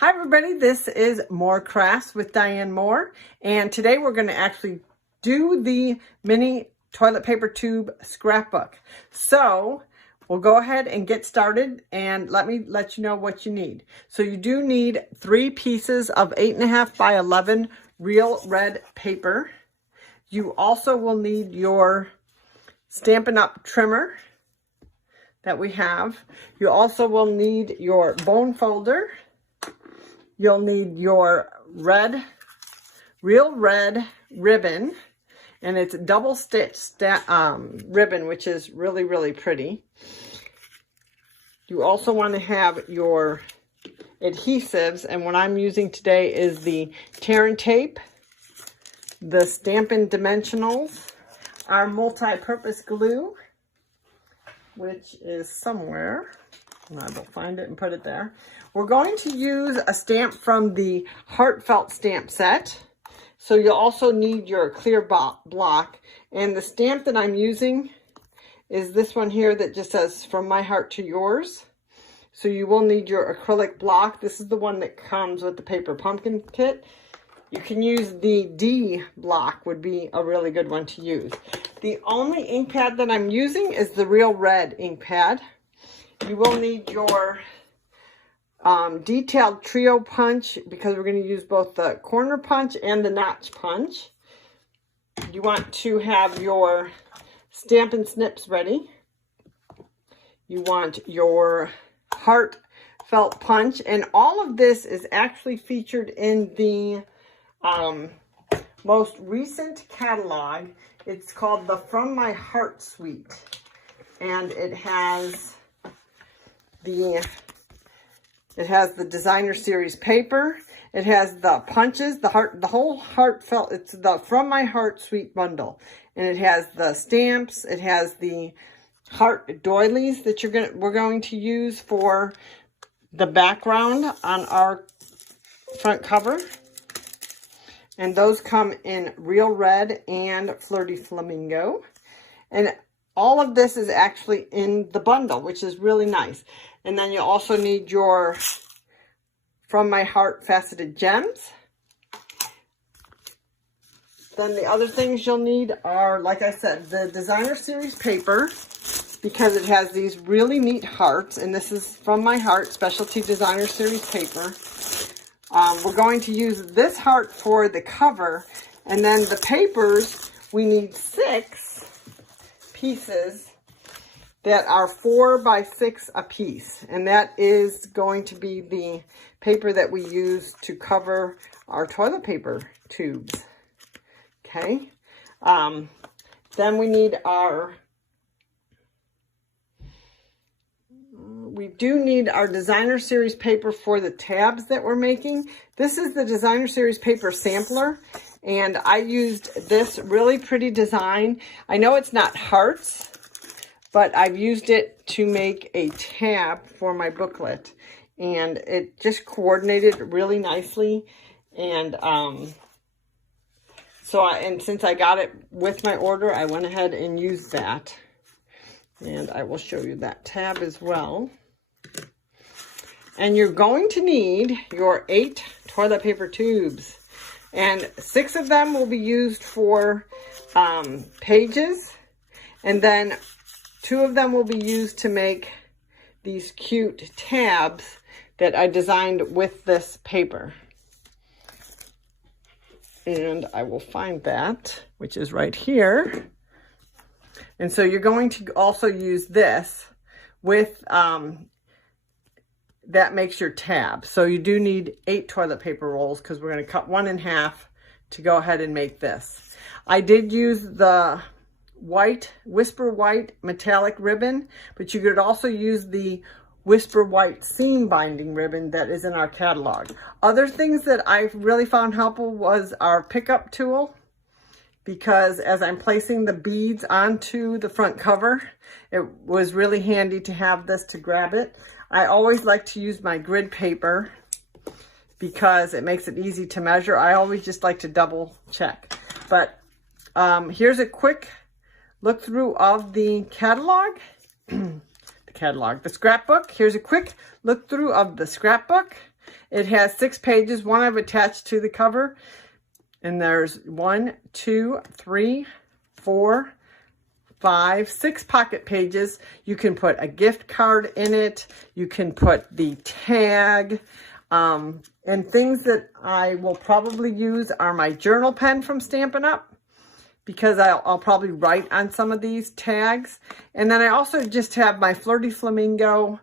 Hi everybody, this is More Crafts with Diane Moore, and today we're going to actually do the mini toilet paper tube scrapbook. So we'll go ahead and get started, and let me let you know what you need. So you do need 3 pieces of 8.5 by 11 real red paper. You also will need your Stampin' Up! Trimmer that we have. You also will need your bone folder. You'll need your real red ribbon, and it's double stitched ribbon, which is really, really pretty. You also want to have your adhesives, and what I'm using today is the tear and tape, the Stampin' Dimensionals, our multi-purpose glue, which is somewhere, and I will find it and put it there. We're going to use a stamp from the Heartfelt stamp set. So you'll also need your clear block. And the stamp that I'm using is this one here that just says, "From my heart to yours." So you will need your acrylic block. This is the one that comes with the paper pumpkin kit. You can use the D block, would be a really good one to use. The only ink pad that I'm using is the real red ink pad. You will need your detailed trio punch, because we're going to use both the corner punch and the notch punch. You want to have your Stampin' Snips ready. You want your Heartfelt punch, and all of this is actually featured in the most recent catalog. It's called the From My Heart Suite, and it has the designer series paper. It has the punches, the whole Heartfelt. It's the From My Heart Suite bundle, and it has the stamps. It has the heart doilies that we're going to use for the background on our front cover, and those come in real red and flirty flamingo. And all of this is actually in the bundle, which is really nice. And then you also need your From My Heart faceted gems. Then the other things you'll need are, like I said, the designer series paper, because it has these really neat hearts. And this is From My Heart specialty designer series paper. We're going to use this heart for the cover. And then the papers, we need 6 pieces that are 4 by 6 a piece, and that is going to be the paper that we use to cover our toilet paper tubes. Okay, then we need we do need our designer series paper for the tabs that we're making. This is the designer series paper sampler, and I used this really pretty design. I know it's not hearts, but I've used it to make a tab for my booklet, and it just coordinated really nicely. And since I got it with my order, I went ahead and used that, and I will show you that tab as well. And you're going to need your 8 toilet paper tubes, and 6 of them will be used for pages, and then 2 of them will be used to make these cute tabs that I designed with this paper. And I will find that, which is right here. And so you're going to also use this with, that makes your tab. So you do need 8 toilet paper rolls, because we're going to cut 1 in half to go ahead and make this. I did use the Whisper White metallic ribbon, but you could also use the Whisper White seam binding ribbon that is in our catalog. Other things that I've really found helpful was our pickup tool, because as I'm placing the beads onto the front cover, it was really handy to have this to grab it. I always like to use my grid paper because it makes it easy to measure. I always just like to double check. But here's a quick look through of the catalog. The scrapbook. Here's a quick look through of the scrapbook. It has 6 pages. One I've attached to the cover. And there's 1, 2, 3, 4, 5, 6 pocket pages. You can put a gift card in it. You can put the tag. And things that I will probably use are my journal pen from Stampin' Up, because I'll probably write on some of these tags. And then I also just have my Flirty Flamingo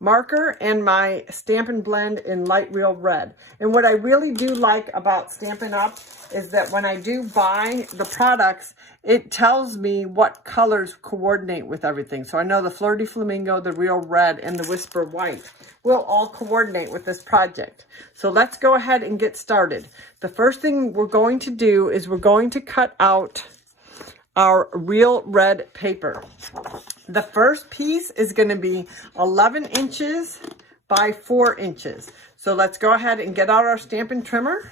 marker and my Stampin' Blend in Light Real Red. And what I really do like about Stampin' Up is that when I do buy the products, it tells me what colors coordinate with everything. So I know the Flirty Flamingo, the Real Red, and the Whisper White will all coordinate with this project. So let's go ahead and get started. The first thing we're going to do is we're going to cut out our Real Red paper. The first piece is going to be 11 inches by 4 inches. So let's go ahead and get out our Stampin' Trimmer.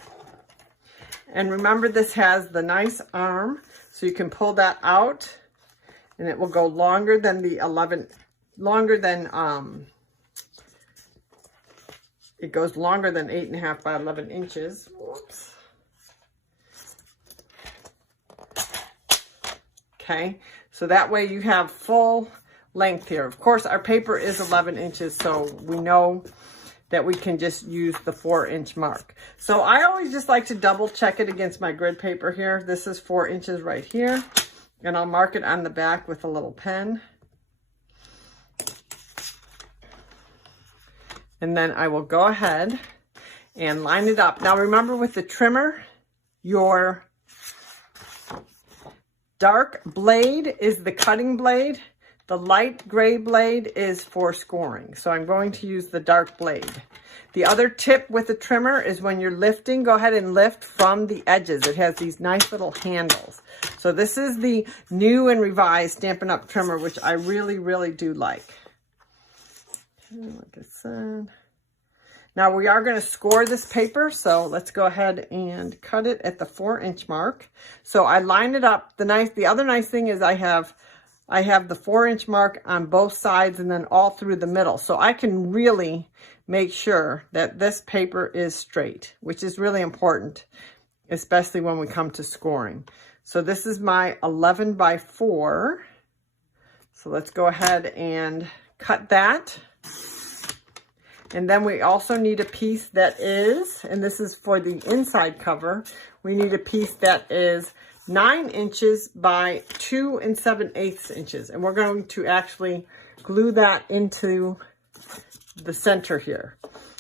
And remember, this has the nice arm, so you can pull that out and it will go longer than the 11, it goes longer than 8.5 by 11 inches. Whoops. Okay, so that way you have full length here. Of course, our paper is 11 inches, so we know that we can just use the 4-inch mark. So I always just like to double check it against my grid paper here. This is 4 inches right here, and I'll mark it on the back with a little pen. And then I will go ahead and line it up. Now remember, with the trimmer, your dark blade is the cutting blade. The light gray blade is for scoring. So I'm going to use the dark blade. The other tip with the trimmer is when you're lifting, go ahead and lift from the edges. It has these nice little handles. So this is the new and revised Stampin' Up! Trimmer, which I really, really do like. Okay, like I said. Now we are going to score this paper, so let's go ahead and cut it at the 4-inch mark. So I line it up. The other nice thing is I have the 4-inch mark on both sides and then all through the middle. So I can really make sure that this paper is straight, which is really important, especially when we come to scoring. So this is my 11 by 4. So let's go ahead and cut that. And then we also need a piece that is, and this is for the inside cover, we need a piece that is 9 inches by 2 7/8 inches. And we're going to actually glue that into the center here.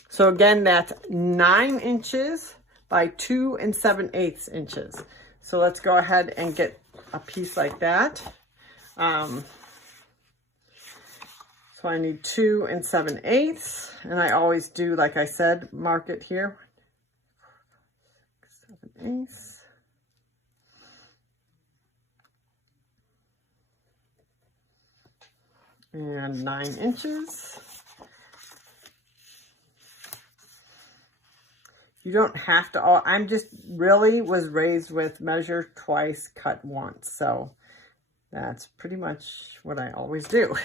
So again, that's 9 inches by 2 7/8 inches. So let's go ahead and get a piece like that. So I need 2 7/8, and I always do, like I said, mark it here. 7/8. And 9 inches. You don't have to, I'm just really was raised with measure twice, cut once. So that's pretty much what I always do.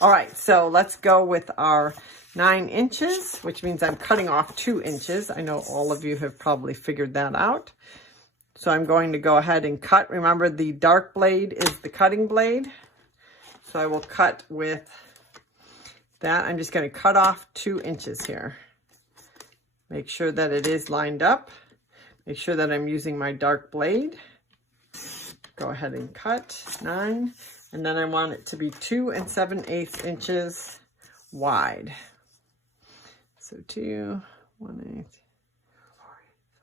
All right, so let's go with our 9 inches, which means I'm cutting off 2 inches. I know all of you have probably figured that out. So I'm going to go ahead and cut. Remember, the dark blade is the cutting blade. So I will cut with that. I'm just going to cut off 2 inches here. Make sure that it is lined up. Make sure that I'm using my dark blade. Go ahead and cut 9. And then I want it to be 2 7/8 inches wide. So 2, 1/8,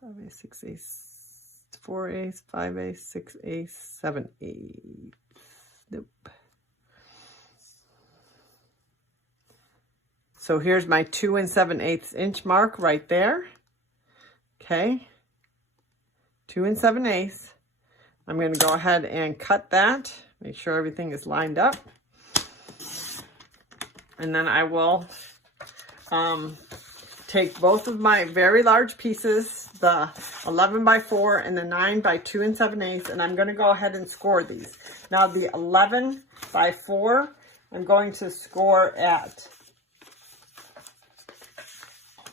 4/8, 5/8, 6/8, 4/8, 5/8, 6/8, 7/8. Nope. So here's my 2 7/8 inch mark right there. Okay. 2 7/8. I'm going to go ahead and cut that. Make sure everything is lined up. And then I will take both of my very large pieces, the 11 by 4 and the 9 by 2 7/8, and I'm going to go ahead and score these. Now the 11 by 4, I'm going to score at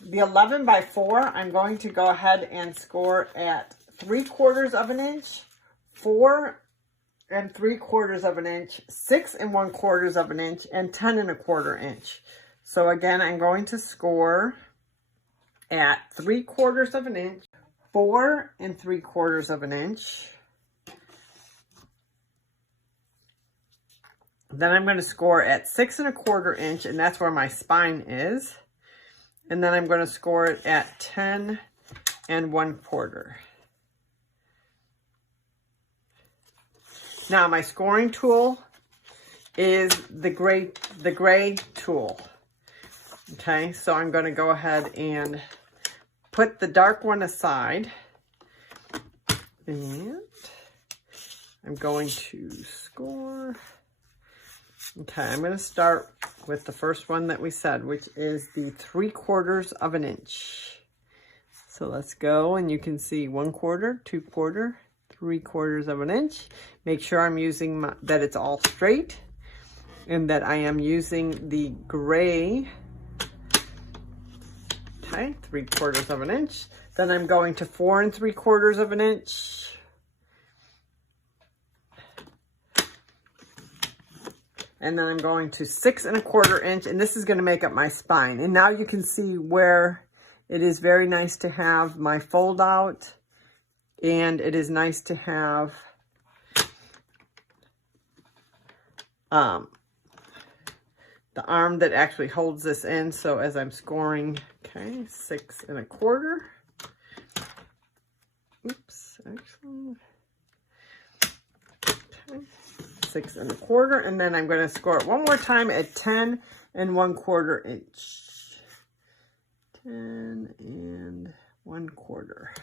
the 11 by 4, I'm going to go ahead and score at 3/4 of an inch, 4 3/4 of an inch, 6 1/4 of an inch, and 10 1/4 inch. So again, I'm going to score at 3/4 of an inch, 4 3/4 of an inch. Then I'm going to score at 6 1/4 inch, and that's where my spine is. And then I'm going to score it at 10 1/4. Now my scoring tool is the gray tool. Okay, so I'm going to go ahead and put the dark one aside. And I'm going to score. Okay, I'm going to start with the first one that we said, which is the 3/4 of an inch. So let's go, and you can see 1/4, 2/4, 3/4 of an inch. Make sure I'm using that it's all straight, and that I am using the gray. Okay, 3/4 of an inch. Then I'm going to 4 3/4 of an inch. And then I'm going to 6 1/4 inch, and this is going to make up my spine. And now you can see where it is very nice to have my fold out, and it is nice to have the arm that actually holds this in. So as I'm scoring, okay, 6 1/4. Oops, actually. Okay. 6 1/4, and then I'm going to score it one more time at 10 1/4 inch. 10 1/4.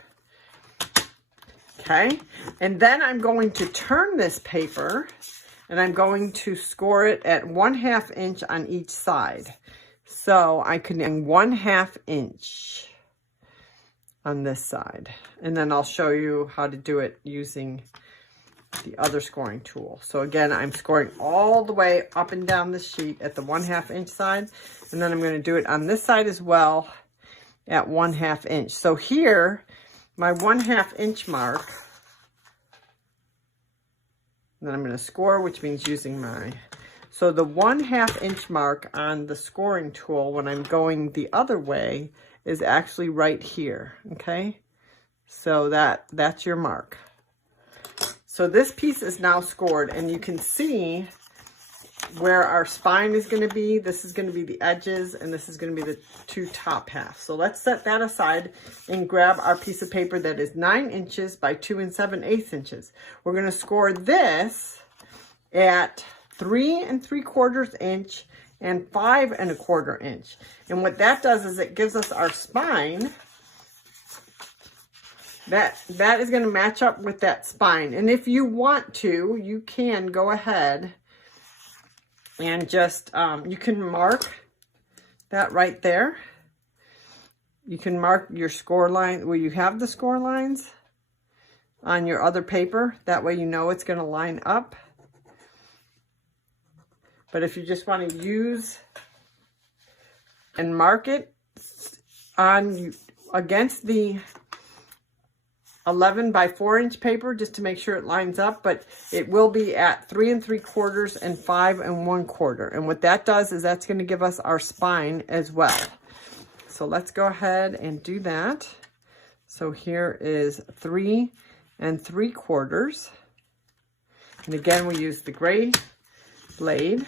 Okay, and then I'm going to turn this paper, and I'm going to score it at 1/2 inch on each side. So I can do 1/2 inch on this side, and then I'll show you how to do it using the other scoring tool. So again, I'm scoring all the way up and down the sheet at the 1/2 inch side, and then I'm going to do it on this side as well at 1/2 inch. So here, my 1/2 inch mark, then I'm going to score, which means using my, so the 1/2 inch mark on the scoring tool when I'm going the other way is actually right here. Okay, so that's your mark. So this piece is now scored, and you can see where our spine is going to be. This is going to be the edges, and this is going to be the 2 top halves. So let's set that aside and grab our piece of paper that is 9 inches by 2 7/8 inches. We're going to score this at 3 3/4 inch and 5 1/4 inch. And what that does is it gives us our spine. That is going to match up with that spine. And if you want to, you can go ahead and just, you can mark that right there. You can mark your score line where you have the score lines on your other paper. That way you know it's going to line up. But if you just want to use and mark it on against the 11 by 4 inch paper, just to make sure it lines up, but it will be at 3 3/4 and 5 1/4. And what that does is that's going to give us our spine as well. So let's go ahead and do that. So here is 3 3/4. And again, we use the gray blade,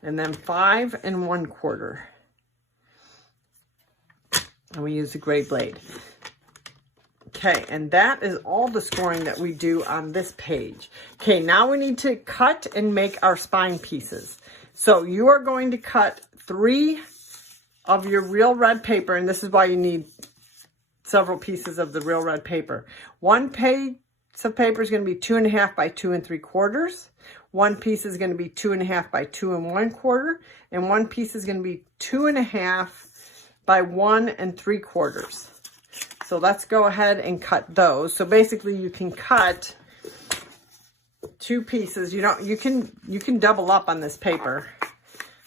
and then 5 1/4. And we use the gray blade. Okay, and that is all the scoring that we do on this page. Okay, now we need to cut and make our spine pieces. So you are going to cut 3 of your real red paper, and this is why you need several pieces of the real red paper. One piece of paper is going to be 2 1/2 by 2 3/4. One piece is going to be 2 1/2 by 2 1/4, and one piece is going to be 2 1/2 by 1 3/4. So let's go ahead and cut those. So basically you can cut 2 pieces. You can double up on this paper.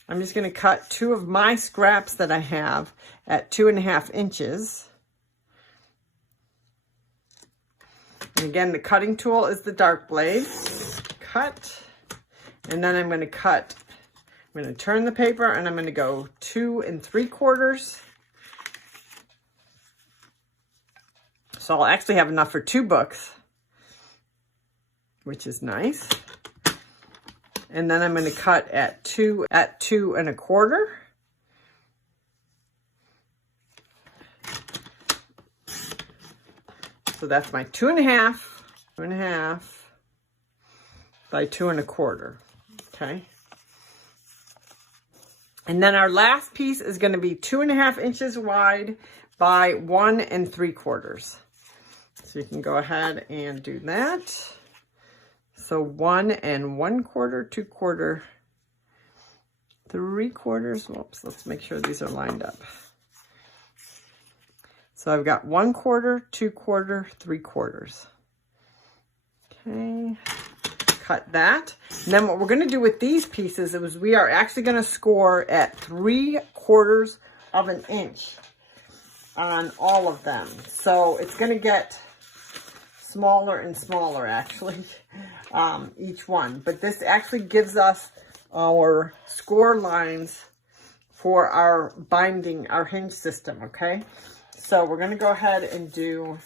I'm just going to cut 2 of my scraps that I have at 2.5 inches. And again, the cutting tool is the dark blade. Cut. And then I'm going to cut. I'm going to turn the paper and I'm going to go 2 3/4. So I'll actually have enough for 2 books, which is nice. And then I'm going to cut at 2 1/4. So that's my 2.5 by 2 1/4. Okay. And then our last piece is going to be 2.5 inches wide by 1 3/4. So you can go ahead and do that. So 1 1/4, 2/4, 3/4. Whoops, let's make sure these are lined up. So I've got 1/4, 2/4, 3/4. Okay, cut that. And then what we're going to do with these pieces is we are actually going to score at 3/4 of an inch on all of them. So it's going to get smaller and smaller actually, each one. But this actually gives us our score lines for our binding, our hinge system, okay? So we're going to go ahead and do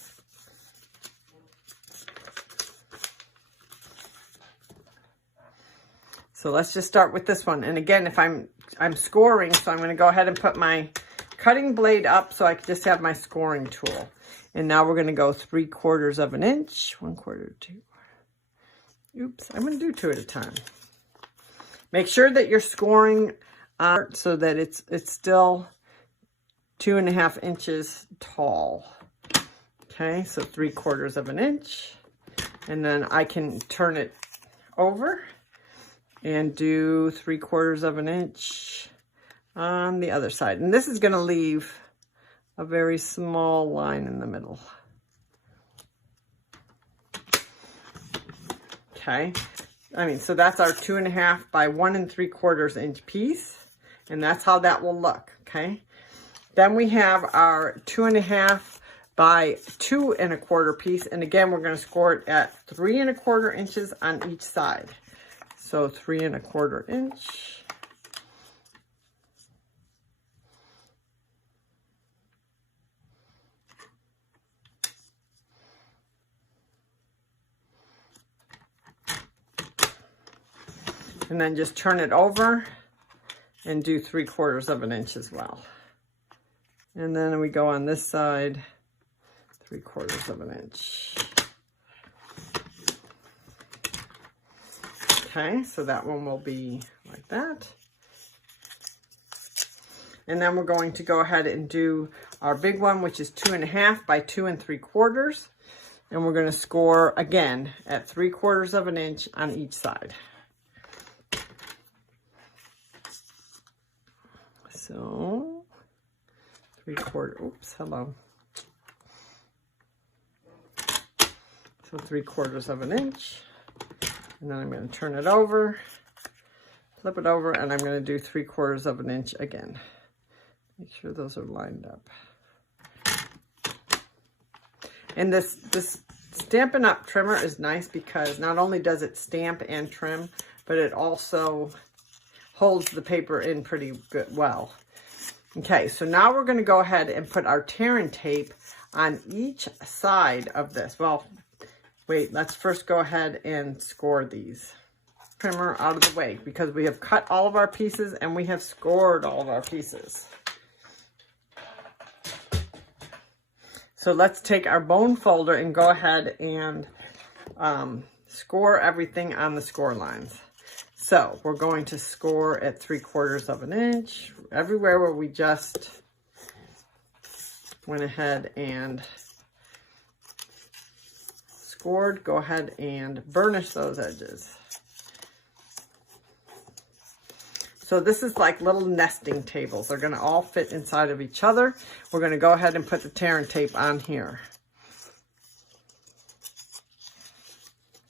so let's just start with this one. And again, if I'm scoring, so I'm going to go ahead and put my cutting blade up so I can just have my scoring tool. And now we're going to go 3/4 of an inch, 1/4, 2. Oops, I'm going to do 2 at a time. Make sure that you're scoring so that it's still 2.5 inches tall. Okay, so 3/4 of an inch. And then I can turn it over and do 3/4 of an inch on the other side. And this is going to leave a very small line in the middle. Okay, so that's our 2.5 by 1 3/4 inch piece. And that's how that will look, okay? Then we have our 2.5 by 2 1/4 piece. And again, we're going to score it at 3 1/4 inches on each side. So 3 1/4 inch. And then just turn it over and do 3/4 of an inch as well. And then we go on this side, 3/4 of an inch. Okay, so that one will be like that. And then we're going to go ahead and do our big one, which is 2.5 by 2 3/4. And we're going to score again at 3/4 of an inch on each side. So 3/4, oops, hello. So 3/4 of an inch. And then I'm going to turn it over, flip it over, and I'm going to do 3/4 of an inch again. Make sure those are lined up. And this Stampin' Up! Trimmer is nice because not only does it stamp and trim, but it also holds the paper in pretty good well. Okay, so now we're going to go ahead and put our tear and tape on each side of this. Well, wait, let's first go ahead and score these. Trimmer out of the way because we have cut all of our pieces and we have scored all of our pieces. So let's take our bone folder and go ahead and score everything on the score lines. So we're going to score at 3/4 of an inch everywhere where we just went ahead and scored. Go ahead and burnish those edges. So this is like little nesting tables. They're going to all fit inside of each other. We're going to go ahead and put the tear and tape on here.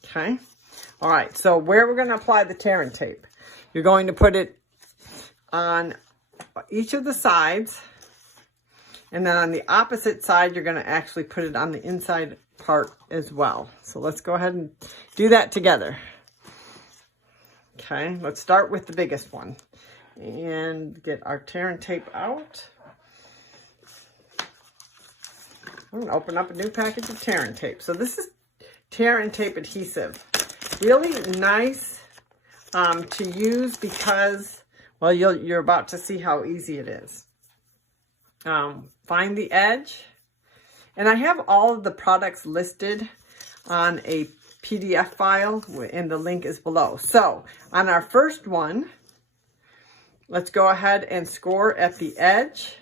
Okay. All right. So where we're going to apply the tear and tape, you're going to put it on each of the sides. And then on the opposite side, you're going to actually put it on the inside part as well. So let's go ahead and do that together. Okay, let's start with the biggest one. And get our tear and tape out. I'm going to open up a new package of tear and tape. So this is tear and tape adhesive. Really nice to use because, well, you're about to see how easy it is. Find the edge. And I have all of the products listed on a PDF file, and the link is below. So on our first one, let's go ahead and score at the edge.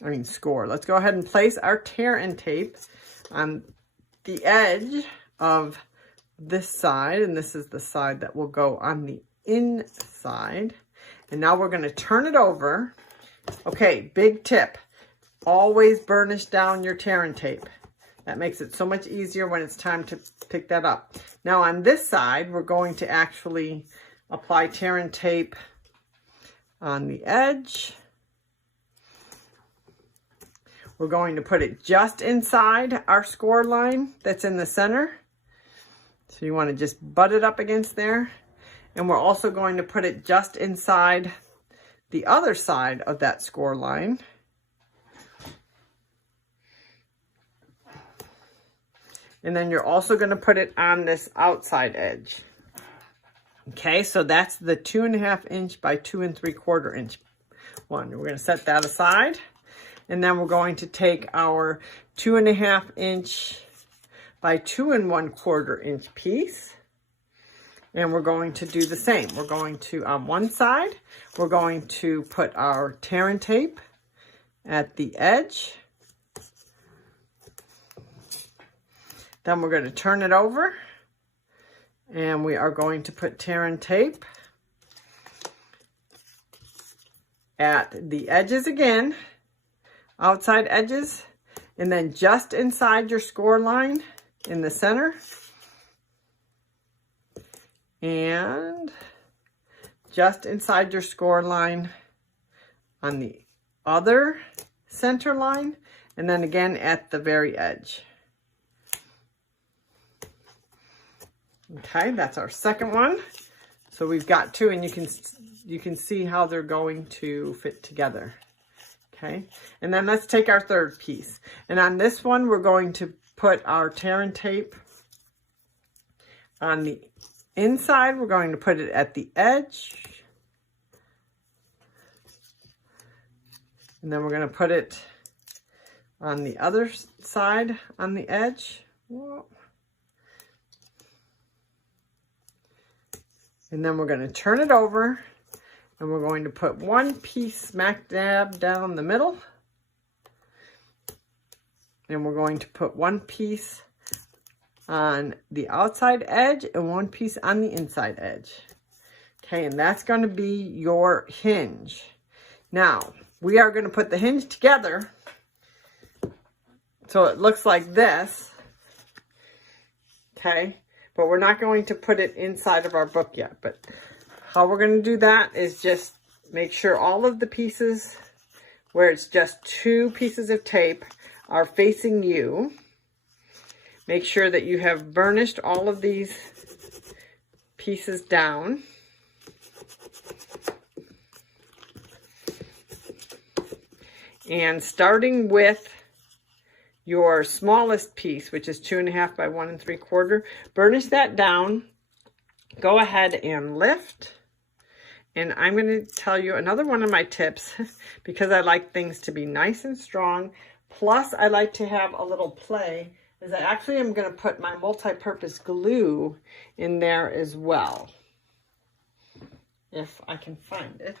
Let's go ahead and place our tear and tape on the edge of this side, and this is the side that will go on the inside. And now we're going to turn it over. Okay, big tip. Always burnish down your tear and tape. That makes it so much easier when it's time to pick that up. Now on this side, we're going to actually apply tear and tape on the edge. We're going to put it just inside our score line that's in the center. So you want to just butt it up against there. And we're also going to put it just inside the other side of that score line. And then you're also going to put it on this outside edge. Okay, so that's the 2.5 inch by 2 3/4 inch one. We're going to set that aside. And then we're going to take our 2.5 inch by 2 1/4 inch piece. And we're going to do the same. We're going to, on one side, we're going to put our tear and tape at the edge. Then we're going to turn it over. And we are going to put tear and tape at the edges again, outside edges, and then just inside your score line in the center. And just inside your score line on the other center line, and then again at the very edge. Okay, that's our second one. So we've got two, and you can see how they're going to fit together. Okay, and then let's take our third piece. And on this one, we're going to put our tear and tape on the inside. We're going to put it at the edge. And then we're going to put it on the other side on the edge. Whoa. And then we're going to turn it over, and we're going to put one piece smack dab down the middle. And we're going to put one piece on the outside edge and one piece on the inside edge. Okay, and that's going to be your hinge. Now, we are going to put the hinge together so it looks like this. Okay, but we're not going to put it inside of our book yet. But how we're going to do that is just make sure all of the pieces where it's just two pieces of tape are facing you. Make sure that you have burnished all of these pieces down. And starting with your smallest piece, which is 2.5 by 1 3/4, burnish that down. Go ahead and lift. And I'm going to tell you another one of my tips, because I like things to be nice and strong. Plus, I like to have a little play, is I actually am going to put my multi-purpose glue in there as well, if I can find it.